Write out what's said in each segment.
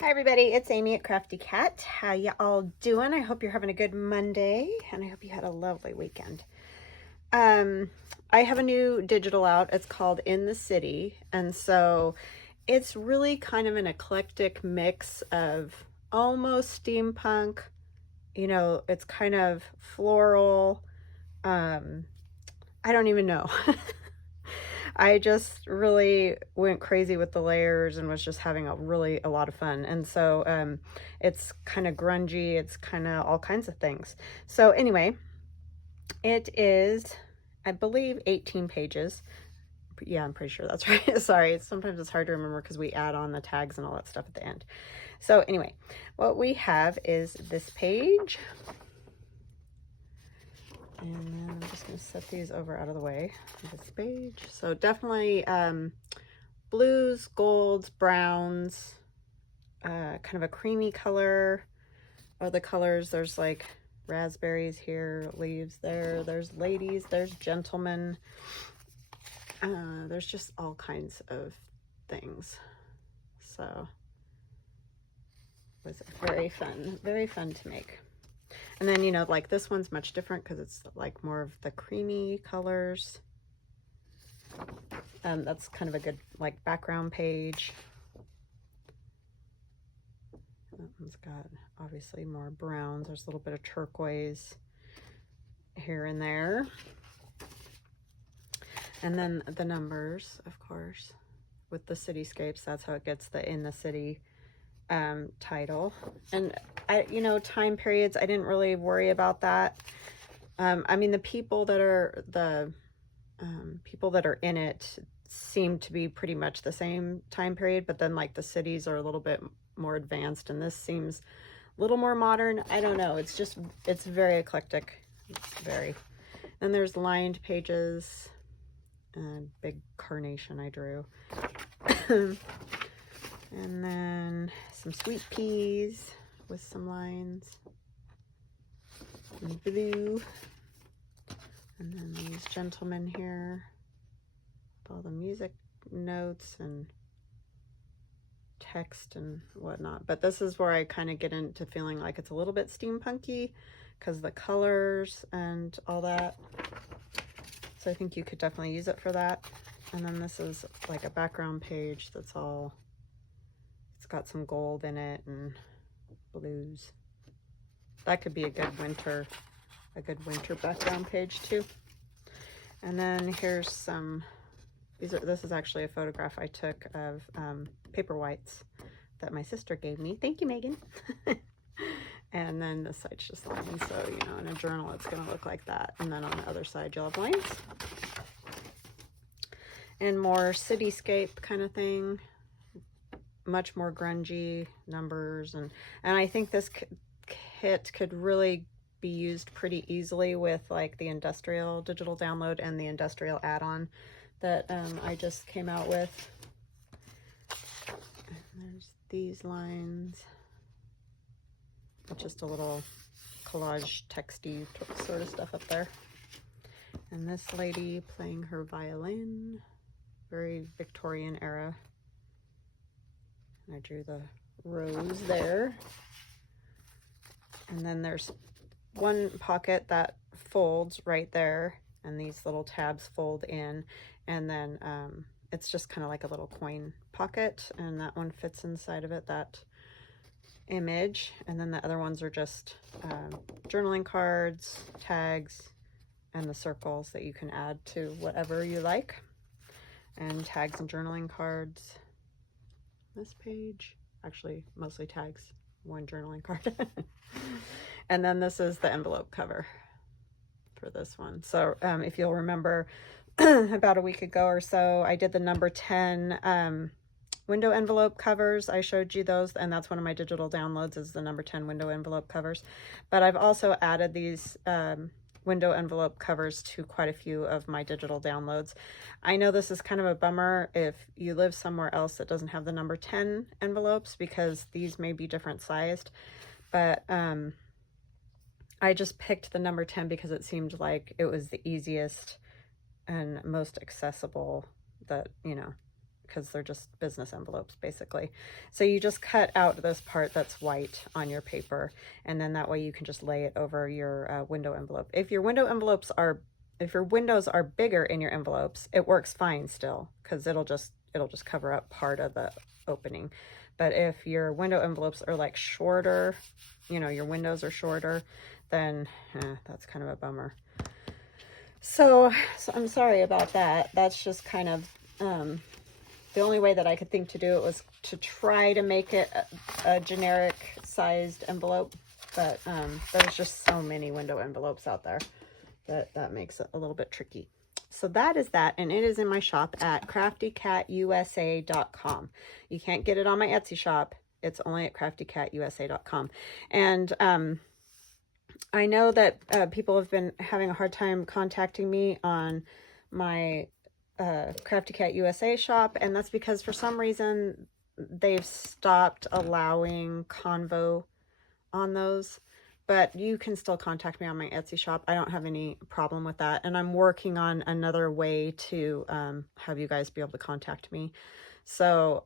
Hi everybody, it's Amy at Crafty Cat. How you all doing? I hope you're having a good Monday and I hope you had a lovely weekend. I have a new digital out. It's called In the City, and so it's really kind of an eclectic mix of almost steampunk, it's kind of floral. I don't even know. I just really went crazy with the layers and was just having a lot of fun. And so it's kind of grungy, it's kind of all kinds of things. So anyway, it is, I believe, 18 pages. Yeah, I'm pretty sure that's right. Sorry, sometimes it's hard to remember because we add on the tags and all that stuff at the end. So anyway, what we have is this page. And then I'm just going to set these over out of the way, this page. So definitely blues, golds, browns, kind of a creamy color. Are the colors, there's like raspberries here, leaves there, there's ladies, there's gentlemen. There's just all kinds of things. So it was very fun to make. And then, like this one's much different because it's like more of the creamy colors. That's kind of a good like background page. That one's got obviously more browns. There's a little bit of turquoise here and there. And then the numbers, of course, with the cityscapes. That's how it gets the In the City title. And time periods, I didn't really worry about that. I mean, the people that are in it seem to be pretty much the same time period, but then like the cities are a little bit more advanced, and this seems a little more modern. I don't know. It's very eclectic, very. Then there's lined pages, and big carnation I drew. And then some sweet peas with some lines, and blue, and then these gentlemen here with all the music notes and text and whatnot. But this is where I kind of get into feeling like it's a little bit steampunky because the colors and all that. So I think you could definitely use it for that. And then this is like a background page that's all, it's got some gold in it and blues. That could be a good winter background page too. And then here's some, this is actually a photograph I took of paper whites that my sister gave me. Thank you, Megan. And then this side's just lines. So, in a journal, it's going to look like that. And then on the other side, you'll have lines. And more cityscape kind of thing. Much more grungy numbers. And I think this kit could really be used pretty easily with like the industrial digital download and the industrial add-on that I just came out with. And there's these lines. Just a little collage texty sort of stuff up there. And this lady playing her violin, very Victorian era. And I drew the rose there. And then there's one pocket that folds right there, and these little tabs fold in, and then it's just kind of like a little coin pocket, and that one fits inside of it, that image. And then the other ones are just journaling cards, tags, and the circles that you can add to whatever you like. And tags and journaling cards. This page, actually mostly tags, one journaling card. And then this is the envelope cover for this one. So if you'll remember, about a week ago or so, I did the number 10 window envelope covers. I showed you those, and that's one of my digital downloads, is the number 10 window envelope covers. But I've also added these window envelope covers to quite a few of my digital downloads. I know this is kind of a bummer if you live somewhere else that doesn't have the number 10 envelopes, because these may be different sized, but I just picked the number 10 because it seemed like it was the easiest and most accessible, that because they're just business envelopes basically. So you just cut out this part that's white on your paper, and then that way you can just lay it over your window envelope. If your windows are bigger in your envelopes, it works fine still, because it'll just cover up part of the opening. But if your window envelopes are like shorter, you know, your windows are shorter, then that's kind of a bummer. So I'm sorry about that. That's just kind of the only way that I could think to do it was to try to make it a generic sized envelope. But there's just so many window envelopes out there that makes it a little bit tricky. So that is that, and it is in my shop at craftycatusa.com. You can't get it on my Etsy shop. It's only at craftycatusa.com. And I know that people have been having a hard time contacting me on my Crafty Cat USA shop, and that's because for some reason they've stopped allowing Convo on those. But you can still contact me on my Etsy shop. I don't have any problem with that. And I'm working on another way to have you guys be able to contact me. So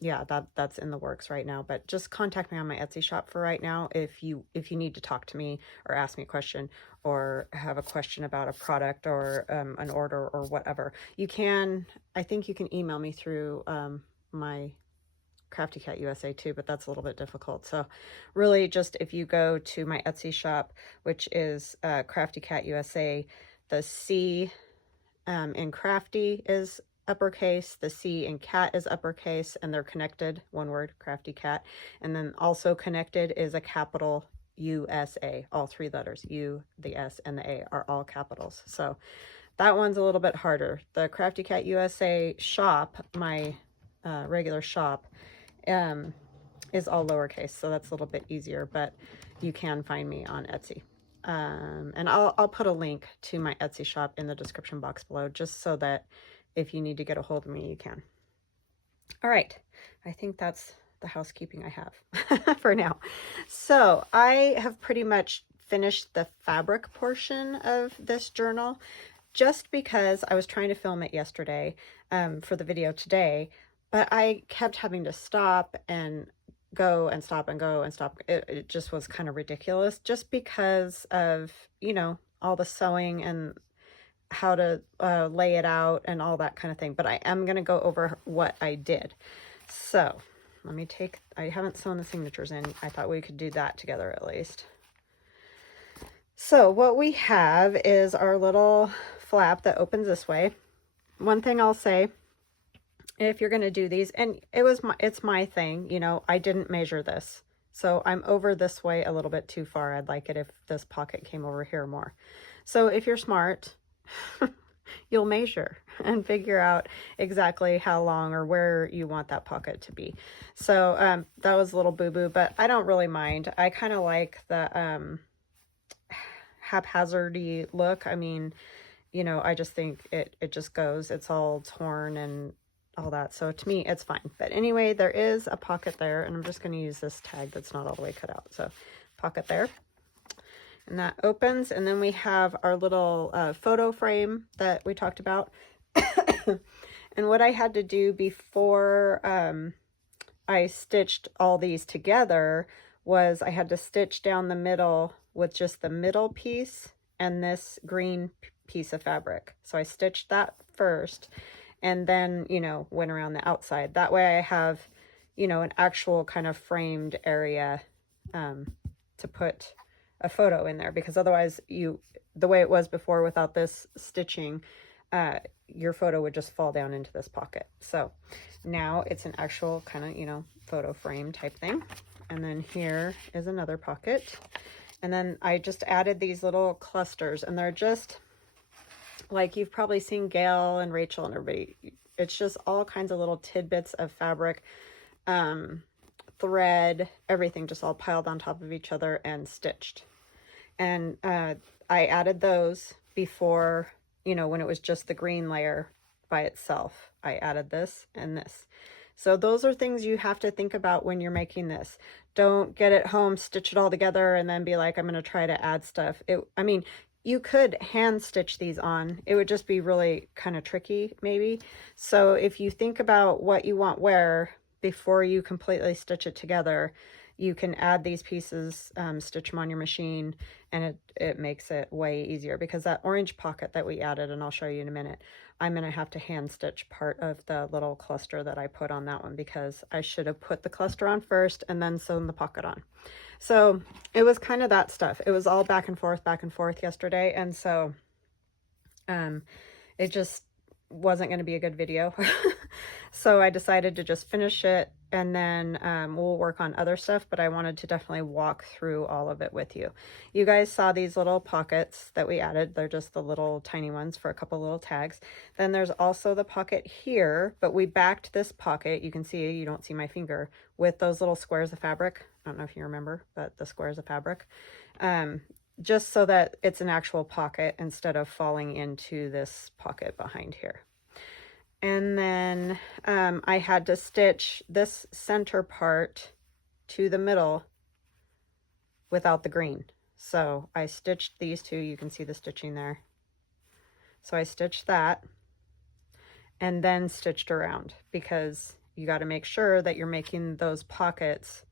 yeah, that's in the works right now. But just contact me on my Etsy shop for right now if you need to talk to me or ask me a question or have a question about a product or an order or whatever. You can, I think you can email me through my Crafty Cat USA too, but that's a little bit difficult. So really just if you go to my Etsy shop, which is Crafty Cat USA, the C in crafty is uppercase, the C in cat is uppercase, and they're connected, one word, Crafty Cat. And then also connected is a capital USA, all three letters, U, the S, and the A are all capitals. So that one's a little bit harder. The Crafty Cat USA shop, my regular shop, is all lowercase, so that's a little bit easier, but you can find me on Etsy. And I'll put a link to my Etsy shop in the description box below, just so that if you need to get a hold of me, you can. All right, I think that's the housekeeping I have for now. So I have pretty much finished the fabric portion of this journal, just because I was trying to film it yesterday for the video today, but I kept having to stop and go and stop and go and stop. It just was kind of ridiculous, just because of, you know, all the sewing and how to lay it out and all that kind of thing. But I am going to go over what I did. So let me take, I haven't sewn the signatures in. I thought we could do that together at least. So what we have is our little flap that opens this way. One thing I'll say, if you're going to do these, and it's my thing, you know, I didn't measure this, so I'm over this way a little bit too far. I'd like it if this pocket came over here more. So if you're smart, you'll measure and figure out exactly how long or where you want that pocket to be. So that was a little boo-boo, but I don't really mind. I kind of like the haphazardy look. I mean, you know, I just think it just goes, it's all torn and all that. So to me, it's fine. But anyway, there is a pocket there, and I'm just going to use this tag that's not all the way cut out. So pocket there, and that opens, and then we have our little photo frame that we talked about. And what I had to do before I stitched all these together was I had to stitch down the middle with just the middle piece and this green piece of fabric. So I stitched that first, and then, you know, went around the outside. That way I have, you know, an actual kind of framed area to put a photo in there, because otherwise the way it was before without this stitching, your photo would just fall down into this pocket. So now it's an actual kind of, you know, photo frame type thing. And then here is another pocket. And then I just added these little clusters, and they're just, like you've probably seen Gail and Rachel and everybody, it's just all kinds of little tidbits of fabric, thread, everything just all piled on top of each other and stitched. And I added those before, you know, when it was just the green layer by itself. I added this and this. So those are things you have to think about when you're making this. Don't get it home, stitch it all together, and then be like, I'm going to try to add stuff. I mean, you could hand stitch these on. It would just be really kind of tricky maybe. So if you think about what you want where before you completely stitch it together, you can add these pieces, stitch them on your machine, and it makes it way easier, because that orange pocket that we added, and I'll show you in a minute, I'm going to have to hand stitch part of the little cluster that I put on that one, because I should have put the cluster on first and then sewn the pocket on. So it was kind of that stuff. It was all back and forth yesterday, and so it just wasn't going to be a good video. So I decided to just finish it, and then we'll work on other stuff, but I wanted to definitely walk through all of it with you. You guys saw these little pockets that we added. They're just the little tiny ones for a couple little tags. Then there's also the pocket here, but we backed this pocket, you can see, you don't see my finger, with those little squares of fabric. I don't know if you remember, but the squares of fabric. Just so that it's an actual pocket instead of falling into this pocket behind here. And then I had to stitch this center part to the middle without the green. So I stitched these two, you can see the stitching there. So I stitched that and then stitched around, because you got to make sure that you're making those pockets,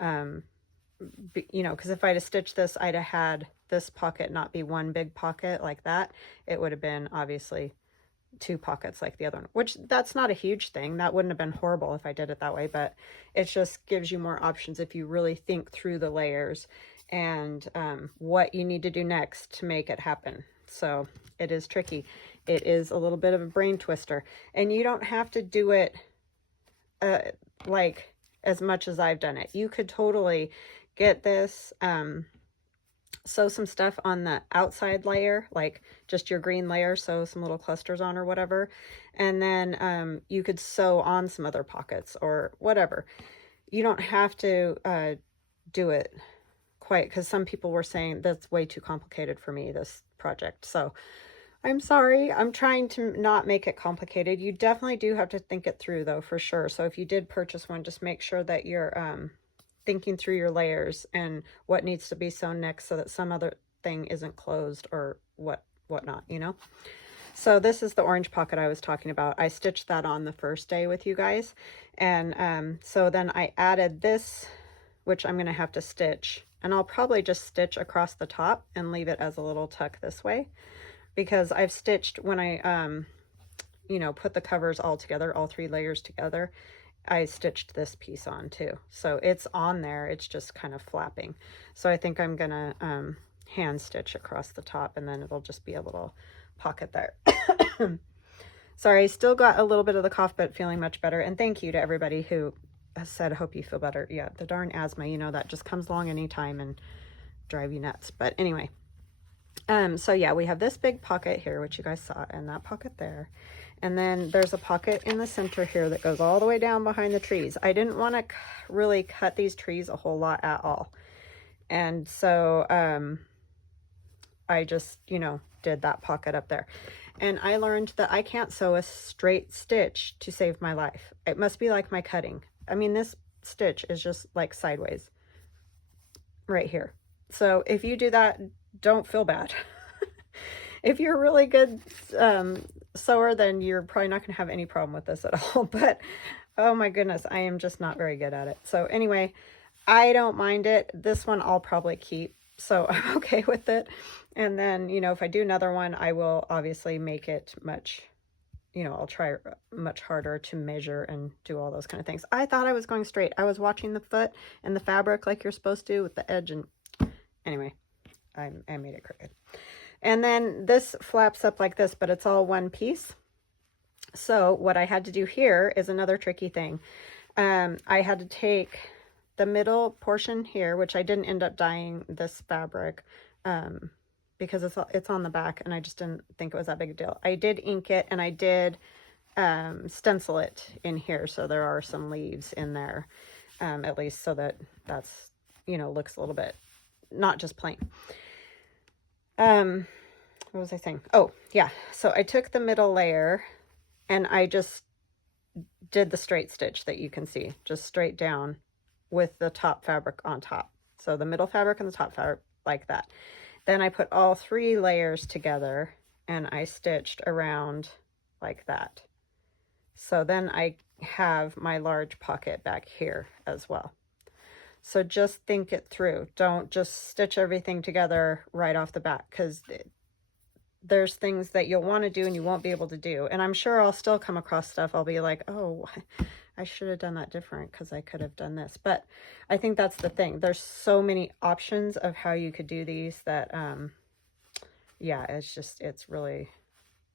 you know, because if I'd have stitched this, I'd have had this pocket not be one big pocket like that. It would have been obviously two pockets like the other one, which that's not a huge thing. That wouldn't have been horrible if I did it that way, but it just gives you more options if you really think through the layers and what you need to do next to make it happen. So it is tricky. It is a little bit of a brain twister, and you don't have to do it like as much as I've done it. You could totally get this, sew some stuff on the outside layer, like just your green layer, sew some little clusters on or whatever, and then you could sew on some other pockets or whatever. You don't have to do it quite, because some people were saying that's way too complicated for me, this project. So I'm sorry, I'm trying to not make it complicated. You definitely do have to think it through though, for sure. So if you did purchase one, just make sure that you're thinking through your layers and what needs to be sewn next, so that some other thing isn't closed or whatnot, you know. So this is the orange pocket I was talking about. I stitched that on the first day with you guys, and so then I added this, which I'm going to have to stitch, and I'll probably just stitch across the top and leave it as a little tuck this way, because I've stitched when I you know, put the covers all together, all three layers together, I stitched this piece on too. So it's on there, it's just kind of flapping. So I think I'm gonna hand stitch across the top, and then it'll just be a little pocket there. Sorry, still got a little bit of the cough, but feeling much better. And thank you to everybody who has said, hope you feel better. Yeah, the darn asthma, you know, that just comes along anytime and drive you nuts. But anyway, so yeah, we have this big pocket here, which you guys saw, and that pocket there. And then there's a pocket in the center here that goes all the way down behind the trees. I didn't want to really cut these trees a whole lot at all. And so I just, you know, did that pocket up there. And I learned that I can't sew a straight stitch to save my life. It must be like my cutting. I mean, this stitch is just like sideways right here. So if you do that, don't feel bad. If you're a really good sewer, then you're probably not going to have any problem with this at all. But oh my goodness, I am just not very good at it. So anyway, I don't mind it. This one I'll probably keep, so I'm okay with it. And then, you know, if I do another one, I will obviously make it much, you know, I'll try much harder to measure and do all those kind of things. I thought I was going straight. I was watching the foot and the fabric like you're supposed to with the edge, and anyway, I made it crooked. And then this flaps up like this, but it's all one piece. So what I had to do here is another tricky thing. I had to take the middle portion here, which I didn't end up dyeing this fabric because it's on the back, and I just didn't think it was that big a deal. I did ink it, and I did stencil it in here, so there are some leaves in there, at least, so that's, you know, looks a little bit not just plain. What was I saying? Oh yeah, so I took the middle layer and I just did the straight stitch that you can see, just straight down with the top fabric on top. So the middle fabric and the top fabric like that. Then I put all 3 layers together and I stitched around like that. So then I have my large pocket back here as well. So just think it through. Don't just stitch everything together right off the bat, because there's things that you'll want to do and you won't be able to do. And I'm sure I'll still come across stuff. I'll be like, oh, I should have done that different because I could have done this. But I think that's the thing. There's so many options of how you could do these that, yeah, it's really,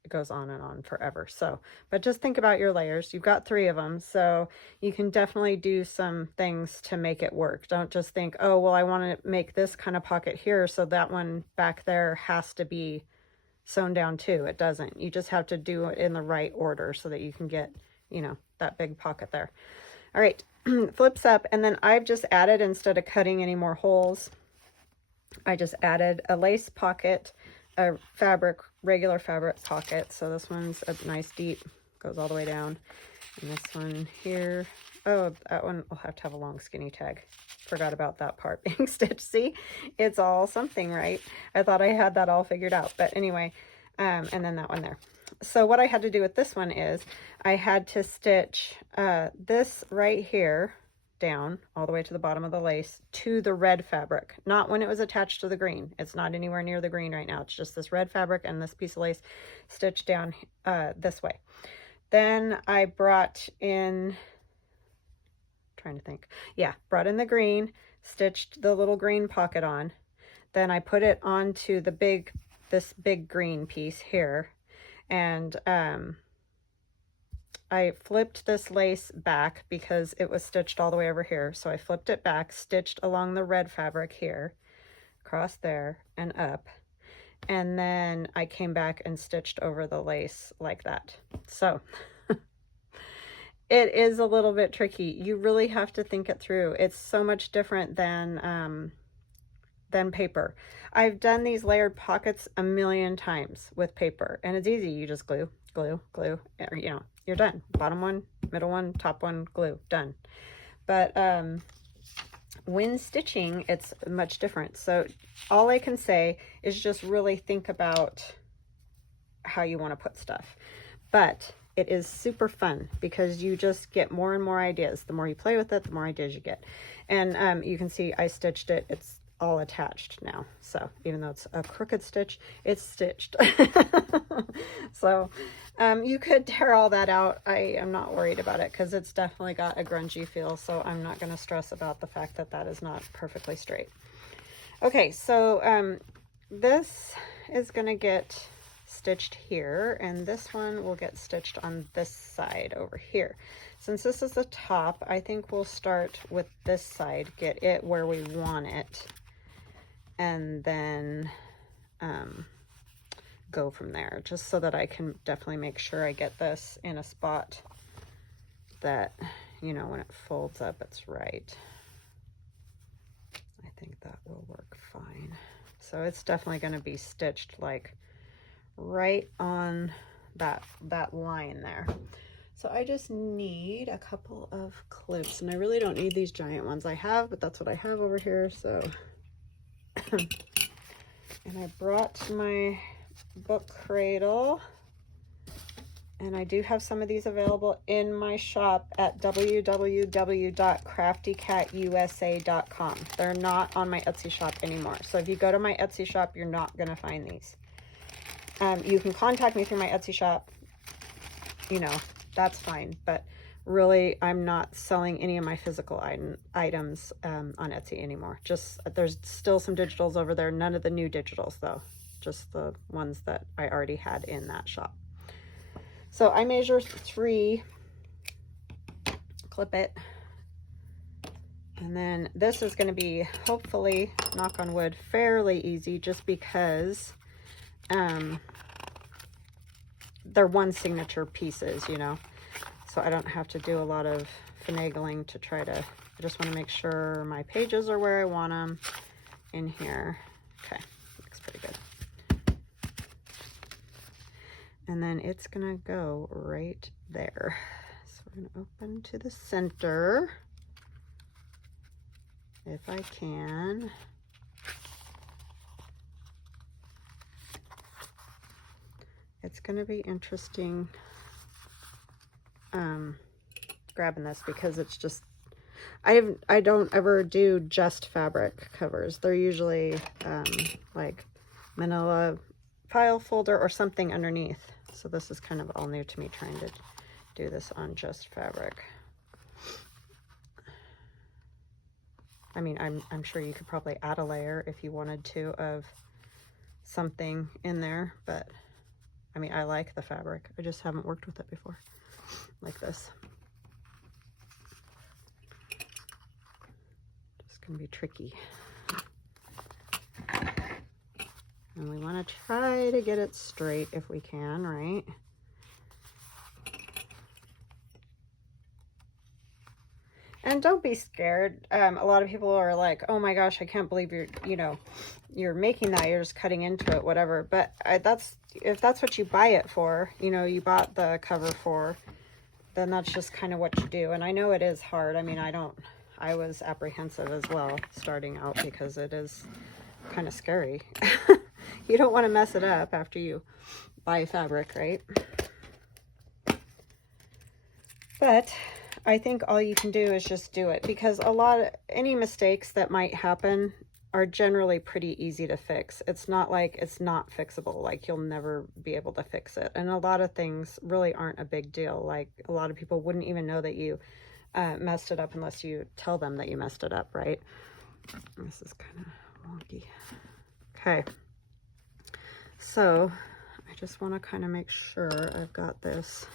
it goes on and on forever. So, but just think about your layers. You've got 3 of them, so you can definitely do some things to make it work. Don't just think, oh, well, I want to make this kind of pocket here, so that one back there has to be sewn down too. It doesn't. You just have to do it in the right order so that you can get, you know, that big pocket there. All right, flips up, and then I've just added, instead of cutting any more holes, I just added a lace pocket, a fabric, regular fabric pocket. So this one's a nice deep, goes all the way down. And this one here, oh, that one will have to have a long skinny tag. Forgot about that part being stitched. See, it's all something, right? I thought I had that all figured out, but anyway, and then that one there. So what I had to do with this one is I had to stitch this right here down all the way to the bottom of the lace to the red fabric, not when it was attached to the green. It's not anywhere near the green right now. It's just this red fabric and this piece of lace stitched down this way. Then I brought in, trying to think, yeah, brought in the green, stitched the little green pocket on. Then I put it onto the this big green piece here, and I flipped this lace back because it was stitched all the way over here. So I flipped it back, stitched along the red fabric here, across there and up. And then I came back and stitched over the lace like that. So it is a little bit tricky. You really have to think it through. It's so much different than paper. I've done these layered pockets a million times with paper, and it's easy. You just glue, glue, glue, you know, you're done. Bottom one, middle one, top one, glue, done. But when stitching, it's much different. So all I can say is just really think about how you want to put stuff. But it is super fun because you just get more and more ideas. The more you play with it, the more ideas you get. And you can see I stitched it. It's all attached now. So even though it's a crooked stitch, it's stitched. So you could tear all that out. I am not worried about it because it's definitely got a grungy feel. So I'm not going to stress about the fact that that is not perfectly straight. Okay, so this is going to get stitched here, and this one will get stitched on this side over here. Since this is the top, I think we'll start with this side, get it where we want it, and then go from there, just so that I can definitely make sure I get this in a spot that, you know, when it folds up, it's right. I think that will work fine. So it's definitely going to be stitched like right on that line there. So I just need a couple of clips, and I really don't need these giant ones I have, but that's what I have over here. So and I brought my book cradle, and I do have some of these available in my shop at www.craftycatusa.com. They're not on my Etsy shop anymore. So if you go to my Etsy shop, you're not going to find these. You can contact me through my Etsy shop, you know, that's fine. But really, I'm not selling any of my physical items on Etsy anymore. Just, there's still some digitals over there. None of the new digitals though, just the ones that I already had in that shop. So I measure 3, clip it, and then this is going to be, hopefully, knock on wood, fairly easy, just because they're one signature pieces, you know, so I don't have to do a lot of finagling to try to, I just want to make sure my pages are where I want them in here. Okay, looks pretty good. And then it's gonna go right there. So we're gonna open to the center, if I can. it's going to be interesting grabbing this because it's just, I don't ever do just fabric covers. They're usually like manila file folder or something underneath. So this is kind of all new to me, trying to do this on just fabric. I mean, I'm sure you could probably add a layer if you wanted to of something in there, but I mean, I like the fabric. I just haven't worked with it before like this. It's gonna be tricky. And we want to try to get it straight if we can, right? And don't be scared. A lot of people are like, oh my gosh, I can't believe you're making that, you're just cutting into it, whatever. But if that's what you buy it for, you bought the cover for, then that's just kind of what you do. And I know it is hard. I mean, I was apprehensive as well starting out because it is kind of scary. You don't want to mess it up after you buy fabric, right? But I think all you can do is just do it, because any mistakes that might happen are generally pretty easy to fix. It's not like it's not fixable, like you'll never be able to fix it. And a lot of things really aren't a big deal. Like a lot of people wouldn't even know that you messed it up unless you tell them that you messed it up, right? This is kind of wonky. Okay. So I just want to kind of make sure I've got this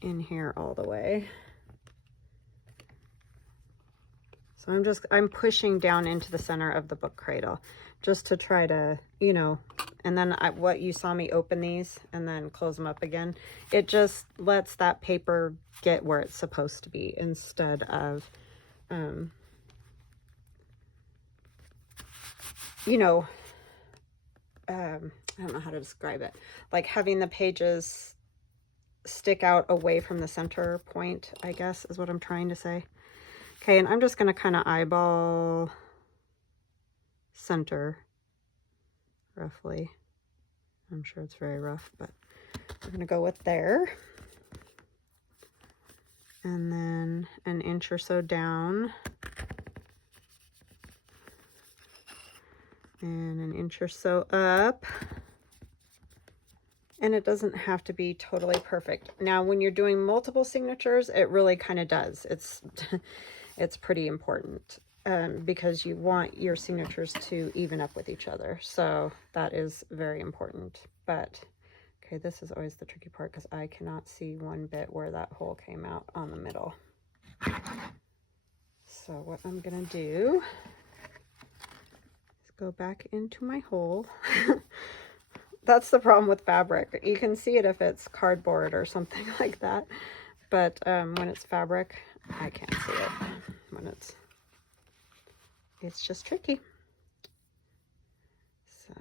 in here all the way. So I'm pushing down into the center of the book cradle just to try to, and then what you saw me open these and then close them up again, it just lets that paper get where it's supposed to be instead of, I don't know how to describe it, like having the pages stick out away from the center point, I guess is what I'm trying to say. Okay, and I'm just going to kind of eyeball center roughly. I'm sure it's very rough, but we're going to go with there. And then an inch or so down. And an inch or so up. And it doesn't have to be totally perfect. Now, when you're doing multiple signatures, it really kind of does. It's pretty important because you want your signatures to even up with each other. So that is very important. But, okay, this is always the tricky part because I cannot see one bit where that hole came out on the middle. So what I'm going to do is go back into my hole. That's the problem with fabric. You can see it if it's cardboard or something like that. But when it's fabric, I can't see it. When it's just tricky. So,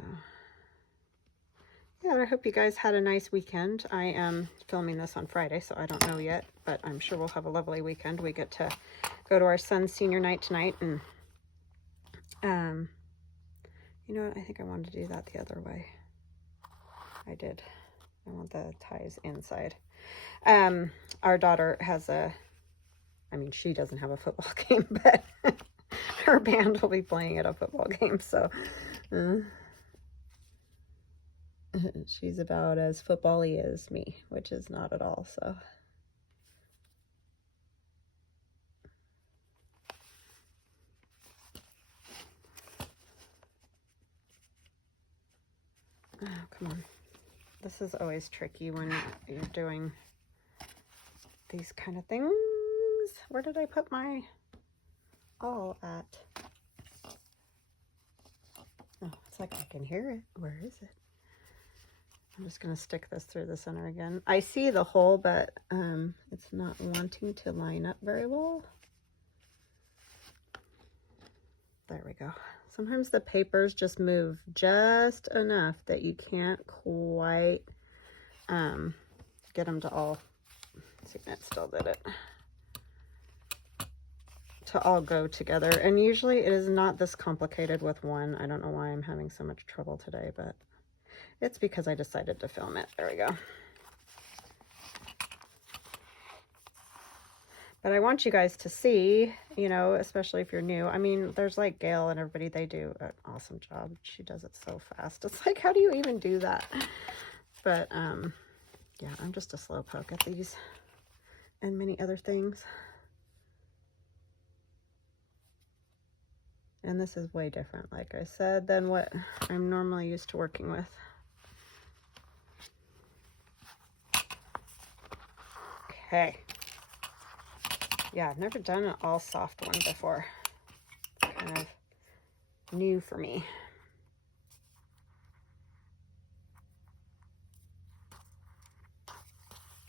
yeah, I hope you guys had a nice weekend. I am filming this on Friday, so I don't know yet, but I'm sure we'll have a lovely weekend. We get to go to our son's senior night tonight, and you know what? I think I wanted to do that the other way. I did. I want the ties inside. Our daughter has she doesn't have a football game, but her band will be playing at a football game, so she's about as football-y as me, which is not at all, so. Oh, come on. This is always tricky when you're doing these kind of things. Where did I put my awl at? Oh, it's like I can hear it. Where is it? I'm just going to stick this through the center again. I see the hole, but it's not wanting to line up very well. There we go. Sometimes the papers just move just enough that you can't quite get them to all, see, it still did it, to all go together. And usually it is not this complicated with one. I don't know why I'm having so much trouble today, but It's because I decided to film it. There we go. But I want you guys to see, you know, especially if you're new. I mean, there's like Gail and everybody, they do an awesome job. She does it so fast. It's like, how do you even do that? But, yeah, I'm just a slow poke at these and many other things. And this is way different, like I said, than what I'm normally used to working with. Okay. Yeah, I've never done an all soft one before. It's kind of new for me.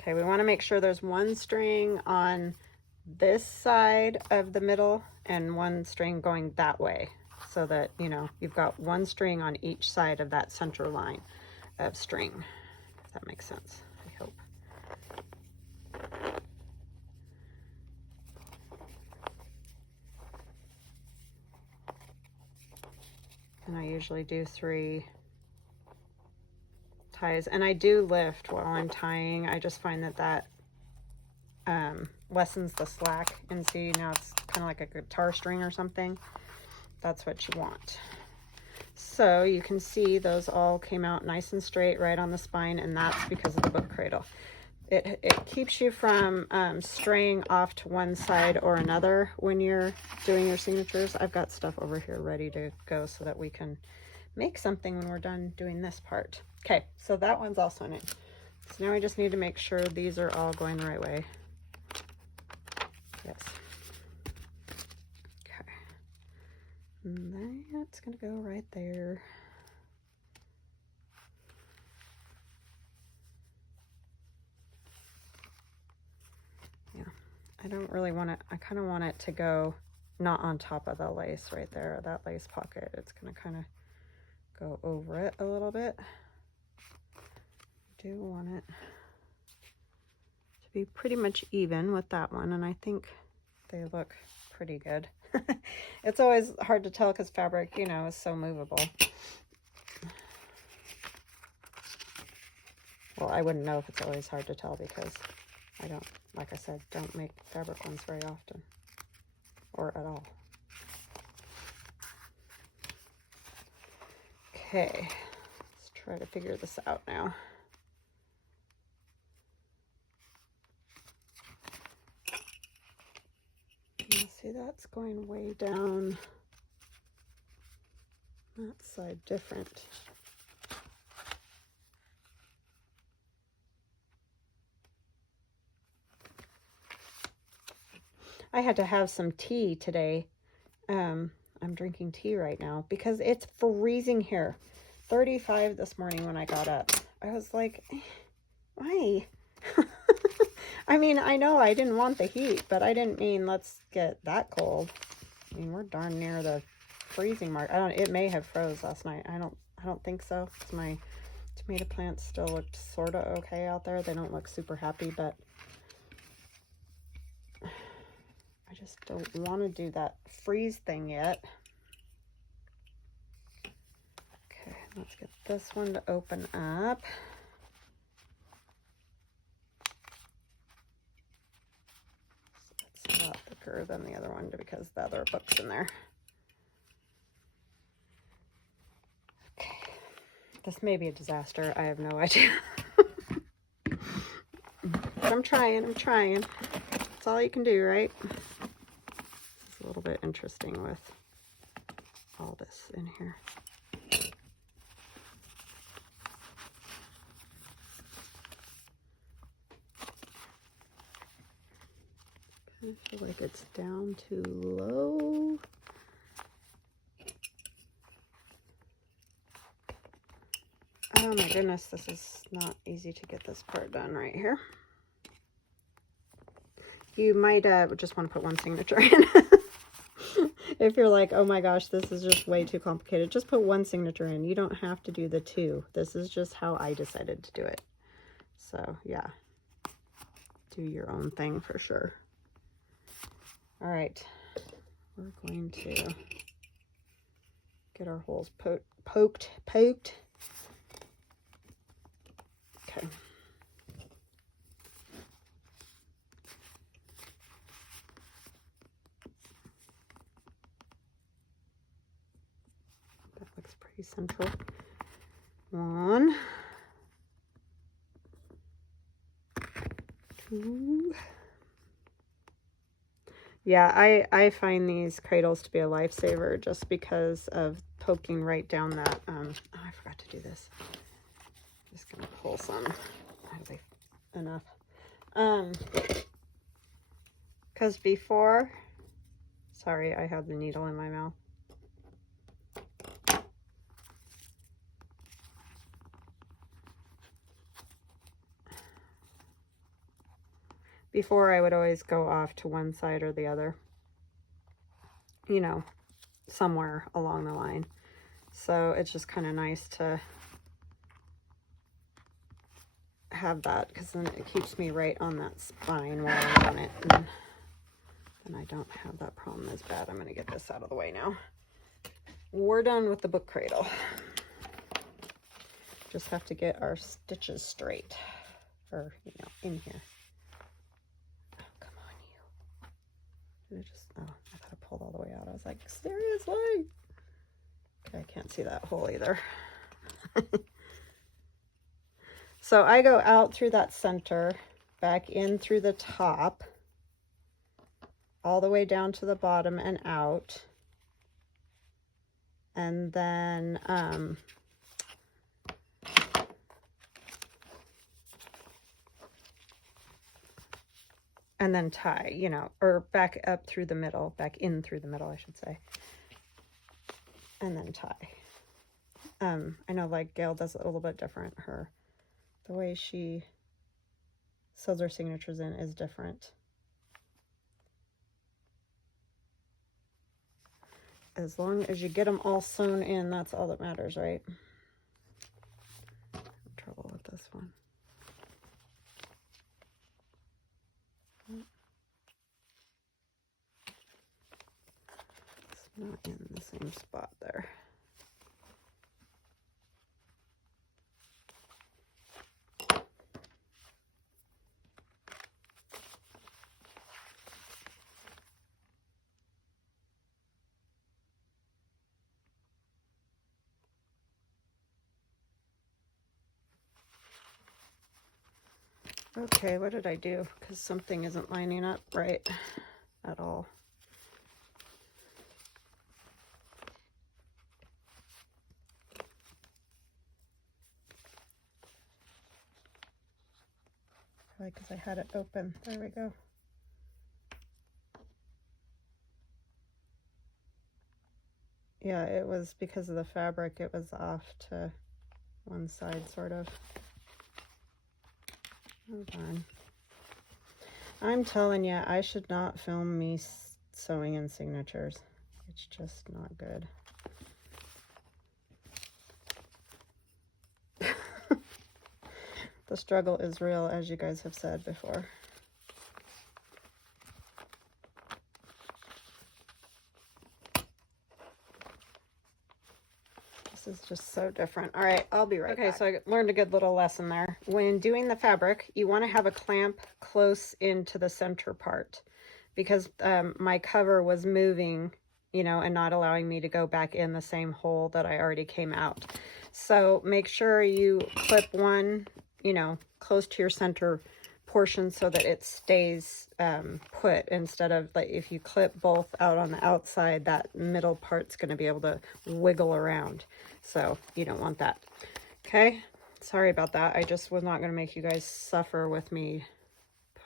Okay, we want to make sure there's one string on this side of the middle and one string going that way, so that, you know, you've got one string on each side of that center line of string, if that makes sense, I hope. And I usually do 3 ties, and I do lift while I'm tying. I just find that that lessens the slack. And see, now it's kind of like a guitar string or something. That's what you want. So you can see those all came out nice and straight right on the spine, and that's because of the book cradle. It keeps you from straying off to one side or another when you're doing your signatures. I've got stuff over here ready to go so that we can make something when we're done doing this part. Okay, so that one's also in. So now I just need to make sure these are all going the right way. Yes. Okay. And that's gonna go right there. Yeah, I don't really want it, I kind of want it to go not on top of the lace right there, that lace pocket. It's gonna kind of go over it a little bit. I do want it to be pretty much even with that one, and I think they look pretty good. It's always hard to tell because fabric, you know, is so movable. Well, I wouldn't know if it's always hard to tell because I don't, like I said, don't make fabric ones very often or at all. Okay, let's try to figure this out now. See, that's going way down that side different. I had to have some tea today. I'm drinking tea right now because it's freezing here. 35 this morning when I got up. I was like, why? I mean, I know I didn't want the heat, but I didn't mean let's get that cold. I mean, we're darn near the freezing mark. It may have froze last night. I don't think so. Because my tomato plants still looked sort of okay out there. They don't look super happy, but I just don't want to do that freeze thing yet. Okay, let's get this one to open up. It's a lot thicker than the other one because the other book's in there. Okay, this may be a disaster. I have no idea. But I'm trying. That's all you can do, right? It's a little bit interesting with all this in here. I feel like it's down too low. Oh my goodness, this is not easy to get this part done right here. You might just want to put one signature in. If you're like, oh my gosh, this is just way too complicated, just put one signature in. You don't have to do the 2. This is just how I decided to do it. So yeah, do your own thing for sure. All right, we're going to get our holes poked. Okay. That looks pretty central. 1, 2. Yeah, I find these cradles to be a lifesaver just because of poking right down that, oh, I forgot to do this. I'm just gonna pull some, that'll be enough. Because before, sorry, I had the needle in my mouth. Before, I would always go off to one side or the other, you know, somewhere along the line. So it's just kind of nice to have that, because then it keeps me right on that spine while I'm on it, and then I don't have that problem as bad. I'm going to get this out of the way now. We're done with the book cradle. Just have to get our stitches straight, or, you know, in here. Did it just, oh, I thought it pulled all the way out. I was like, seriously? Okay, I can't see that hole either. So I go out through that center, back in through the top, all the way down to the bottom and out. And then, tie, you know, or back up through the middle, back in through the middle, I should say. And then tie. I know, like, Gail does it a little bit different. The way she sews her signatures in is different. As long as you get them all sewn in, that's all that matters, right? I'm having trouble with this one. It's not in the same spot there. Okay, what did I do? Because something isn't lining up right at all. Probably because I had it open. There we go. Yeah, it was because of the fabric. It was off to one side, sort of. Hold on. I'm telling you, I should not film me sewing in signatures. It's just not good. The struggle is real, as you guys have said before. This is just so different. All right, I'll be right back. Okay, so I learned a good little lesson there. When doing the fabric, you want to have a clamp close into the center part, because my cover was moving, you know, and not allowing me to go back in the same hole that I already came out. So make sure you clip one, you know, close to your center portion so that it stays put, instead of, like, if you clip both out on the outside, that middle part's going to be able to wiggle around. So you don't want that. Okay, sorry about that. I just was not going to make you guys suffer with me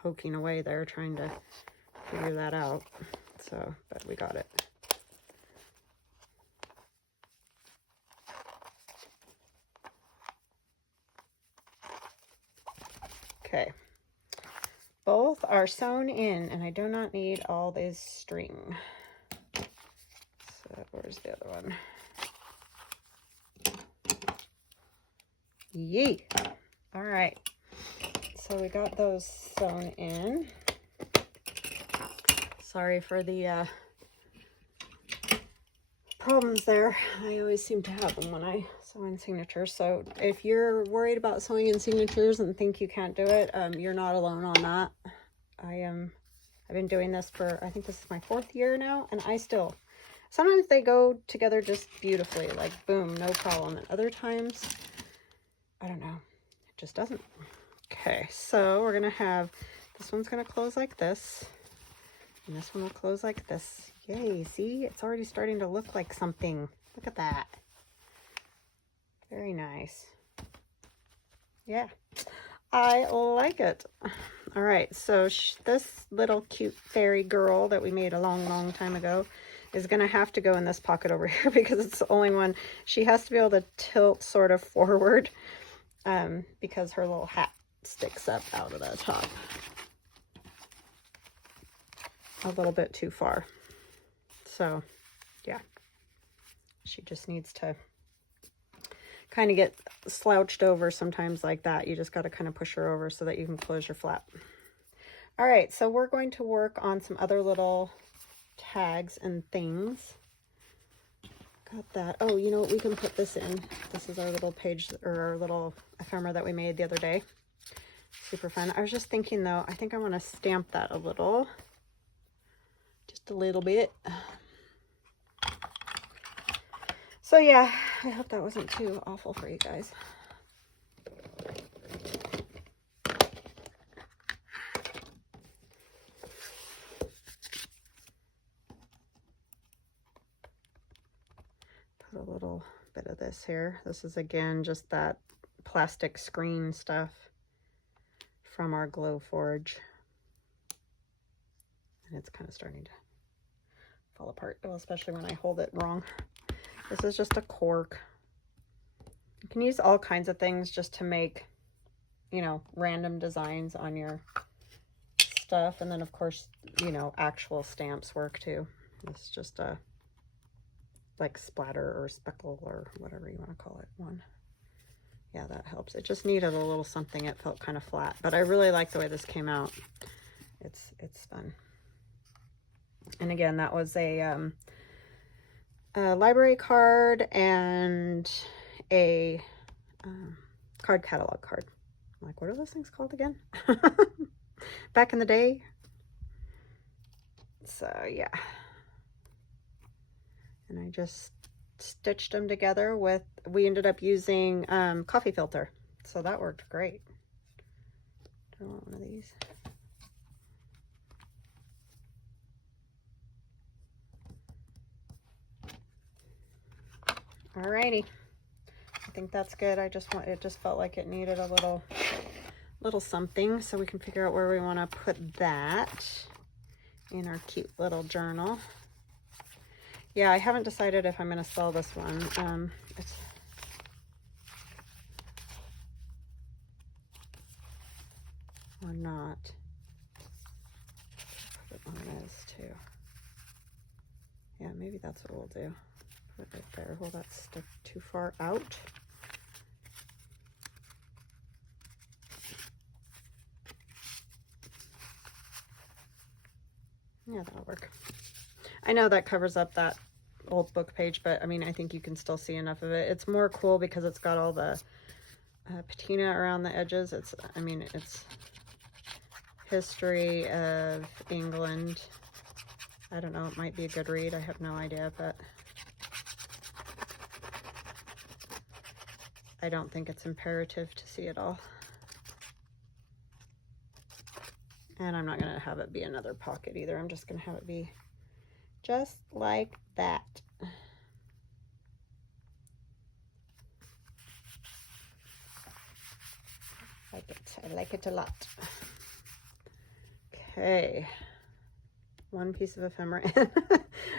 poking away there trying to figure that out. So, but we got it. Okay, both are sewn in, and I do not need all this string. So where's the other one? Yee! All right, so we got those sewn in. Sorry for the problems there. I always seem to have them when I Sewing signatures. So if you're worried about sewing in signatures and think you can't do it, you're not alone on that. I've been doing this for, I think this is my 4th year now, and I still, sometimes they go together just beautifully, like boom, no problem. And other times, I don't know, it just doesn't. Okay, so we're gonna have, this one's gonna close like this, and this one will close like this. Yay, see, it's already starting to look like something. Look at that. Very nice. Yeah, I like it. All right, so this little cute fairy girl that we made a long time ago is gonna have to go in this pocket over here because it's the only one. She has to be able to tilt sort of forward because her little hat sticks up out of the top a little bit too far. So yeah, she just needs to kind of get slouched over sometimes like that. You just got to kind of push her over so that you can close your flap. All right, so we're going to work on some other little tags and things. Got that. Oh, you know what? We can put this in. This is our little page, or our little ephemera that we made the other day. Super fun. I was just thinking though, I think I want to stamp that a little. Just a little bit. So yeah, I hope that wasn't too awful for you guys. Put a little bit of this here. This is again just that plastic screen stuff from our Glow Forge. And it's kind of starting to fall apart, well, especially when I hold it wrong. This is just a cork. You can use all kinds of things just to make, you know, random designs on your stuff. And then of course, you know, actual stamps work too. It's just a like splatter or speckle or whatever you want to call it one. Yeah, that helps. It just needed a little something. It felt kind of flat, but I really like the way this came out. It's fun. And again, that was a library card and a card catalog card. I'm like, what are those things called again? Back in the day. So yeah. And I just stitched them together with, we ended up using coffee filter. So that worked great. Do I want one of these? Alrighty. I think that's good. It just felt like it needed a little something, so we can figure out where we want to put that in our cute little journal. Yeah, I haven't decided if I'm going to sell this one. It's or not. Put it on this too. Yeah, maybe that's what we'll do. Put it right there. Will that stick too far out? Yeah, that'll work. I know that covers up that old book page, but I mean, I think you can still see enough of it. It's more cool because it's got all the patina around the edges. I mean, it's history of England. I don't know, it might be a good read. I have no idea, but I don't think it's imperative to see it all. And I'm not going to have it be another pocket either. I'm just going to have it be just like that. Like it. I like it a lot. Okay. One piece of ephemera.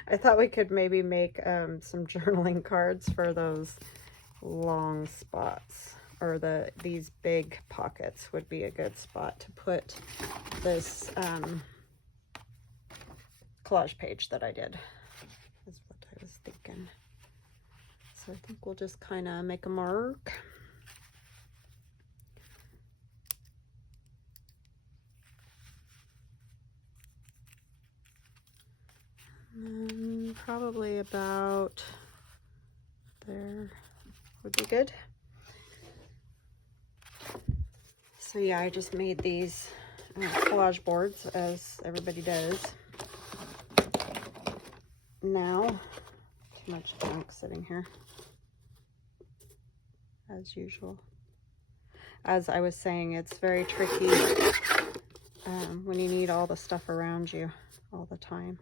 I thought we could maybe make some journaling cards for those long spots, or these big pockets would be a good spot to put this collage page that I did, is what I was thinking. So I think we'll just kind of make a mark. And probably about there. would be good. So yeah, I just made these collage boards, as everybody does. Now, too much junk sitting here, as usual. As I was saying, it's very tricky when you need all the stuff around you all the time.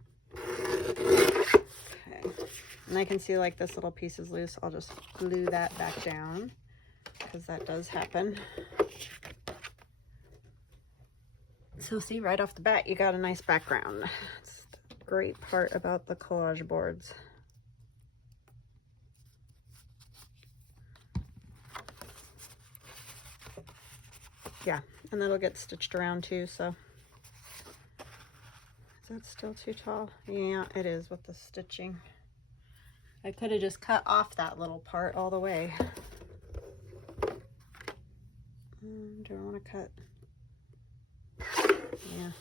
Okay, and I can see like this little piece is loose. I'll just glue that back down, because that does happen. So see, right off the bat, you got a nice background. It's the great part about the collage boards. Yeah, and that'll get stitched around too, so. Is that still too tall? Yeah, it is with the stitching. I could have just cut off that little part all the way. Do I want to cut? Yeah.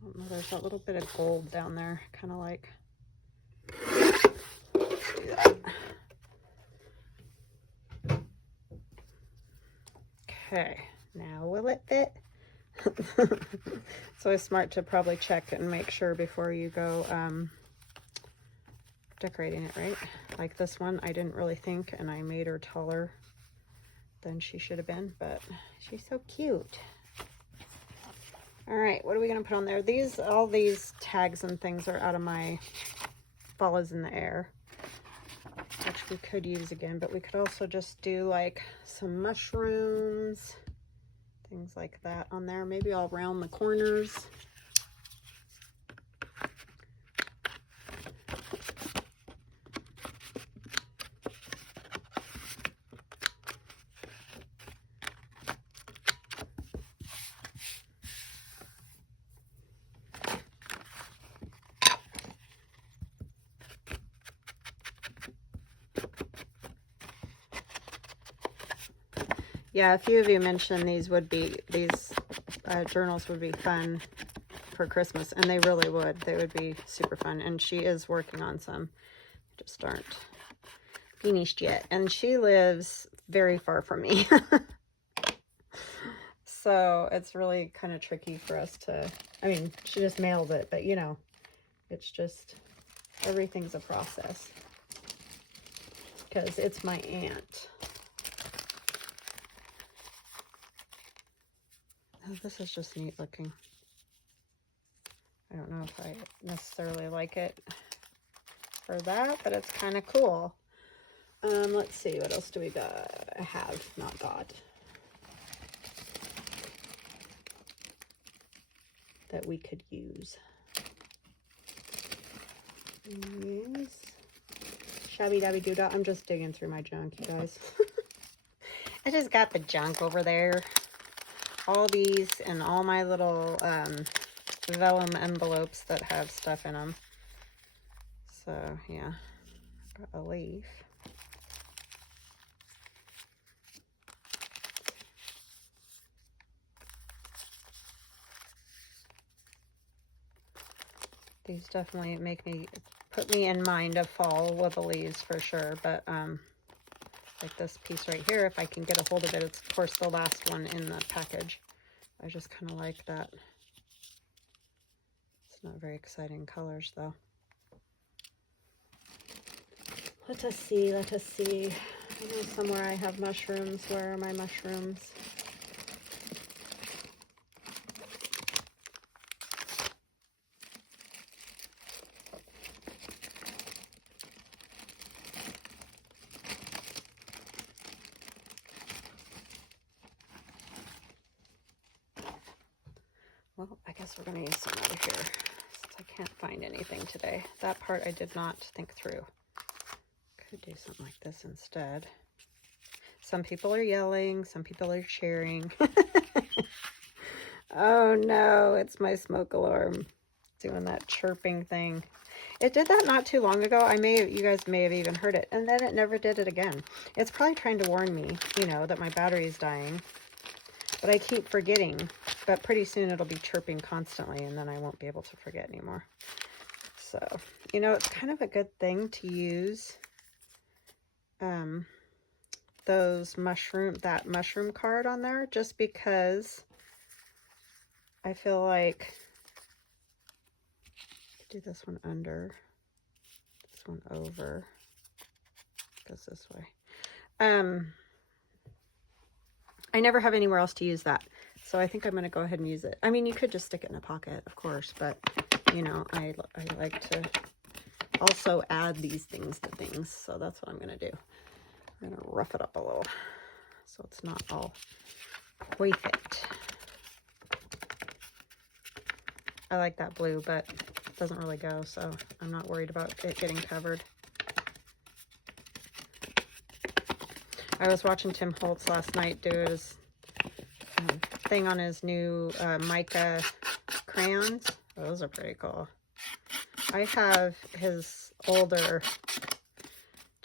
I don't know, there's that little bit of gold down there, kind of like. Let's do that. Okay, now will it fit? So it's smart to probably check and make sure before you go decorating it, right? Like this one, I didn't really think, and I made her taller than she should have been, but she's so cute. All right, what are we gonna put on there? All these tags and things are out of my follows in the air, which we could use again, but we could also just do like some mushrooms, things like that on there. Maybe I'll round the corners. Yeah, a few of you mentioned these journals would be fun for Christmas, and they really would. They would be super fun, and she is working on some, just aren't finished yet. And she lives very far from me. So it's really kind of tricky for us to, I mean, she just mailed it, but you know, it's just, everything's a process, because it's my aunt. Oh, this is just neat looking. I don't know if I necessarily like it for that, but it's kind of cool. Let's see, what else do we got? Not got. That we could use. Yes. Shabby dabby doo-dah. I'm just digging through my junk, you guys. I just got the junk over there. All these and all my little vellum envelopes that have stuff in them. So yeah, got a leaf. These definitely put me in mind of fall with the leaves for sure, but like this piece right here, if I can get a hold of it, it's of course the last one in the package. I just kind of like that. It's not very exciting colors though. Let us see, let us see. I know somewhere I have mushrooms. Where are my mushrooms? Well, I guess we're going to use some over here since I can't find anything today. That part I did not think through. Could do something like this instead. Some people are yelling, some people are cheering. Oh no, it's my smoke alarm doing that chirping thing. It did that not too long ago. You guys may have even heard it, and then it never did it again. It's probably trying to warn me, you know, that my battery is dying. But I keep forgetting. But pretty soon it'll be chirping constantly, and then I won't be able to forget anymore. So, you know, it's kind of a good thing to use that mushroom card on there, just because I feel like, do this one under, this one over, goes this way. I never have anywhere else to use that, so I think I'm going to go ahead and use it. I mean, you could just stick it in a pocket, of course, but, you know, I like to also add these things to things, so that's what I'm going to do. I'm going to rough it up a little so it's not all perfect. I like that blue, but it doesn't really go, so I'm not worried about it getting covered. I was watching Tim Holtz last night do his thing on his new mica crayons. Those are pretty cool. I have his older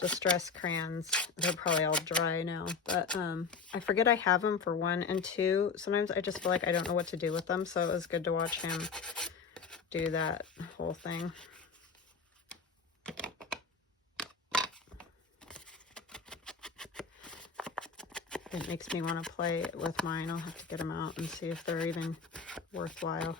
distress crayons. They're probably all dry now, but I forget I have them for 1 and 2. Sometimes I just feel like I don't know what to do with them, so it was good to watch him do that whole thing. It makes me want to play with mine. I'll have to get them out and see if they're even worthwhile.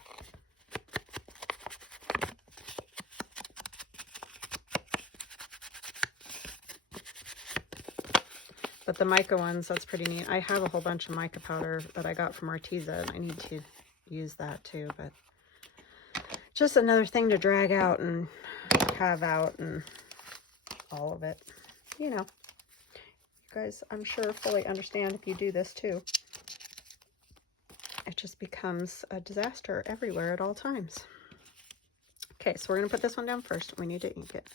But the mica ones, that's pretty neat. I have a whole bunch of mica powder that I got from Arteza, and I need to use that too, but just another thing to drag out and have out and all of it. You know, you guys, I'm sure, fully understand if you do this too. It just becomes a disaster everywhere at all times. Okay, so we're going to put this one down first. We need to ink it.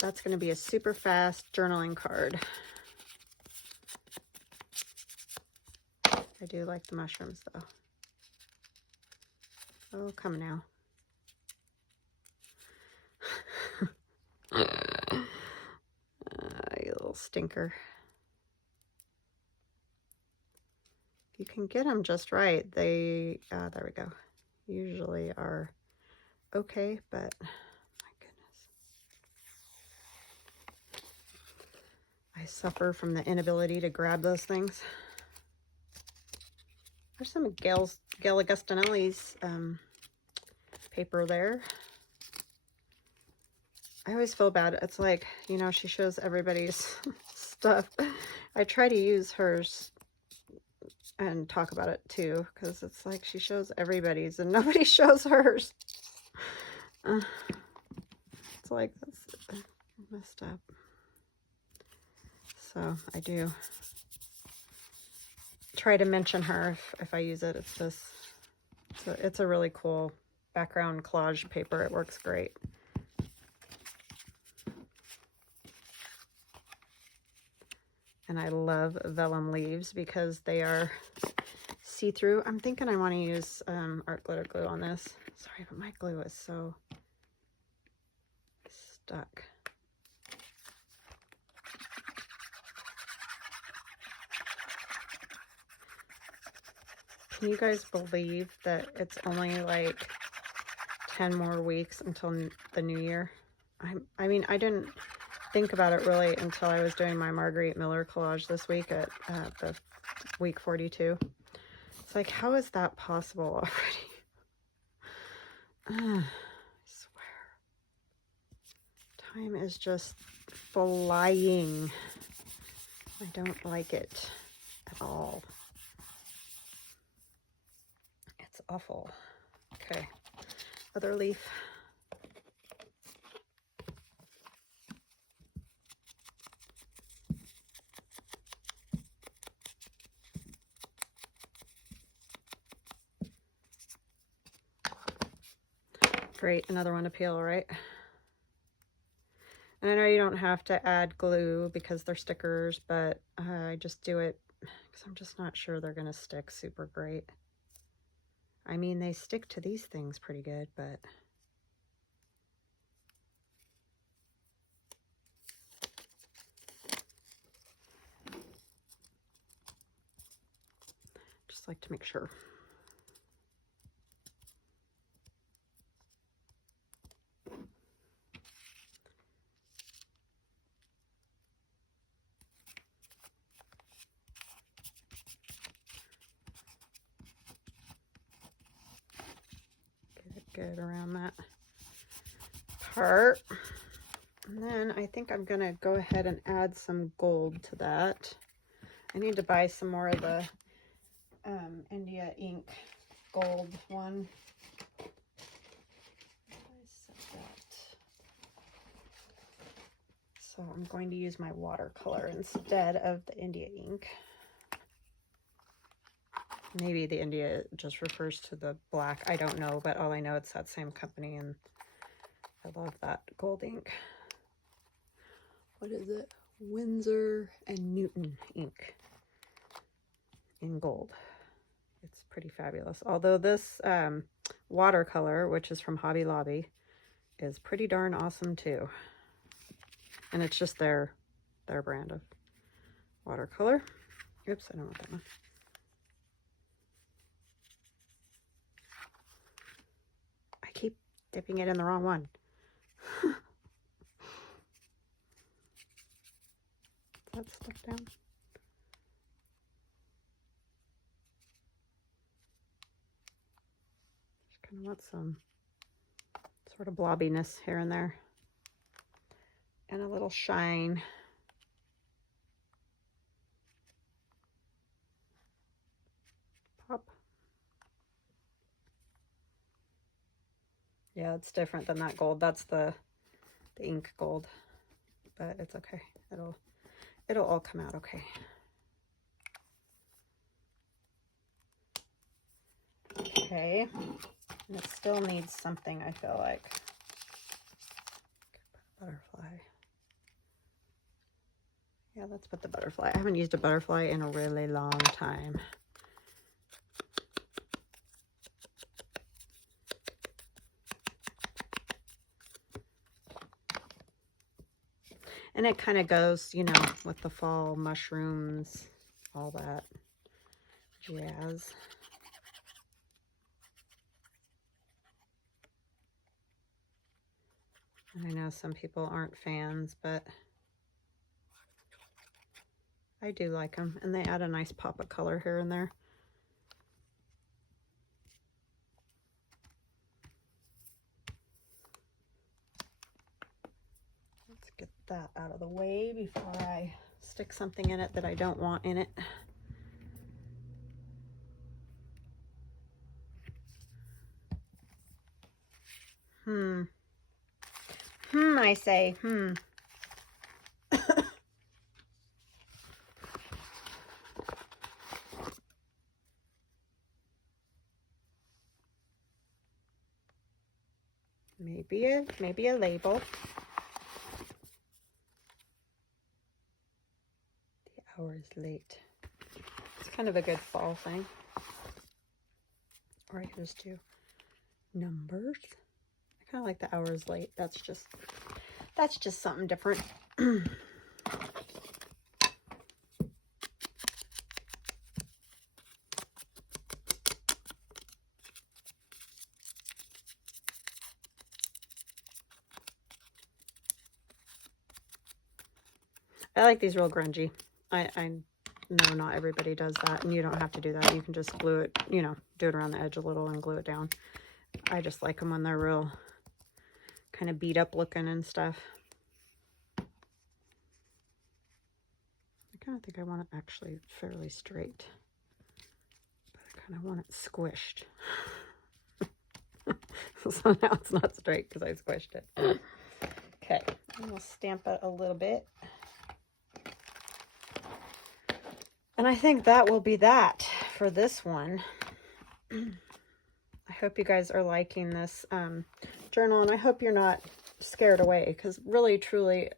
That's going to be a super fast journaling card. I do like the mushrooms though. Oh, come now. You little stinker. If you can get them just right, they, there we go, usually are okay, but my goodness. I suffer from the inability to grab those things. There's some Gail Augustinelli's paper there. I always feel bad. It's like, you know, she shows everybody's stuff. I try to use hers and talk about it too, because it's like she shows everybody's and nobody shows hers. It's like, that's messed up. So I do try to mention her if I use it. It's this, it's a really cool background collage paper. It works great. And I love vellum leaves because they are see-through. I'm thinking I want to use art glitter glue on this. Sorry, but my glue is so stuck. Can you guys believe that it's only like 10 more weeks until the new year? I mean, I didn't think about it really until I was doing my Marguerite Miller collage this week at the week 42. It's like, how is that possible already? I swear. Time is just flying. I don't like it at all. It's awful. Okay, other leaf. Great, another one to peel, right? And I know you don't have to add glue because they're stickers, but I just do it because I'm just not sure they're going to stick super great. I mean, they stick to these things pretty good, but just like to make sure. good around that part. And then I think I'm gonna go ahead and add some gold to that. I need to buy some more of the India ink gold one. So I'm going to use my watercolor instead of the India ink. Maybe the India just refers to the black. I don't know, but all I know it's that same company, and I love that gold ink. What is it? Winsor and Newton ink in gold. It's pretty fabulous. Although this watercolor, which is from Hobby Lobby, is pretty darn awesome too. And it's just their brand of watercolor. Oops, I don't want that one. I keep dipping it in the wrong one. That stuck down. Just kind of want some sort of blobbiness here and there. And a little shine. Pop. Yeah, it's different than that gold. That's the ink gold. But it's okay. It'll all come out okay. Okay. And it still needs something, I feel like. Butterfly. Yeah, let's put the butterfly. I haven't used a butterfly in a really long time. And it kind of goes, you know, with the fall mushrooms, all that jazz. And I know some people aren't fans, but I do like them. And they add a nice pop of color here and there. Let's get that out of the way before I stick something in it that I don't want in it. I say, maybe a label. The hour is late. It's kind of a good fall thing. Or I could just do numbers. I kind of like the hours late. That's just something different. I like these real grungy. I know not everybody does that, and you don't have to do that. You can just glue it, you know, do it around the edge a little and glue it down. I just like them when they're real kind of beat up looking and stuff. I kind of think I want it actually fairly straight, but I kind of want it squished. So now it's not straight because I squished it. Okay, and we'll stamp it a little bit. And I think that will be that for this one. I hope you guys are liking this journal, and I hope you're not scared away, because really, truly,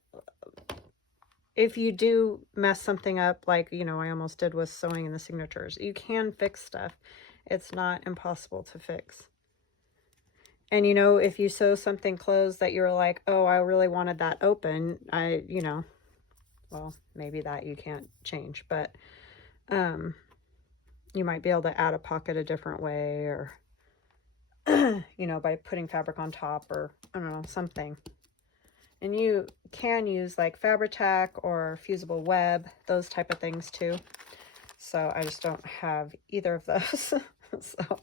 if you do mess something up, like, you know, I almost did with sewing in the signatures, you can fix stuff. It's not impossible to fix. And, you know, if you sew something closed that you're like, oh, I really wanted that open, you know, well, maybe that you can't change, but you might be able to add a pocket a different way, or, you know, by putting fabric on top, or, I don't know, something. And you can use like Fabri-Tac or fusible web, those type of things too. So I just don't have either of those. So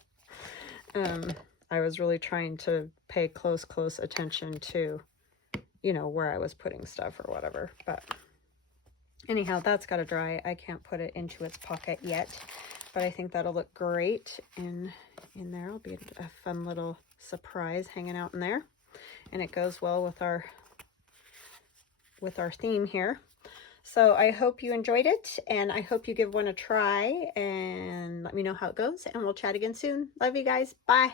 I was really trying to pay close attention to, you know, where I was putting stuff or whatever. But anyhow, that's got to dry. I can't put it into its pocket yet, but I think that'll look great in there. It'll be a fun little surprise hanging out in there, and it goes well with our theme here. So I hope you enjoyed it, and I hope you give one a try and let me know how it goes, and we'll chat again soon. Love you guys. Bye.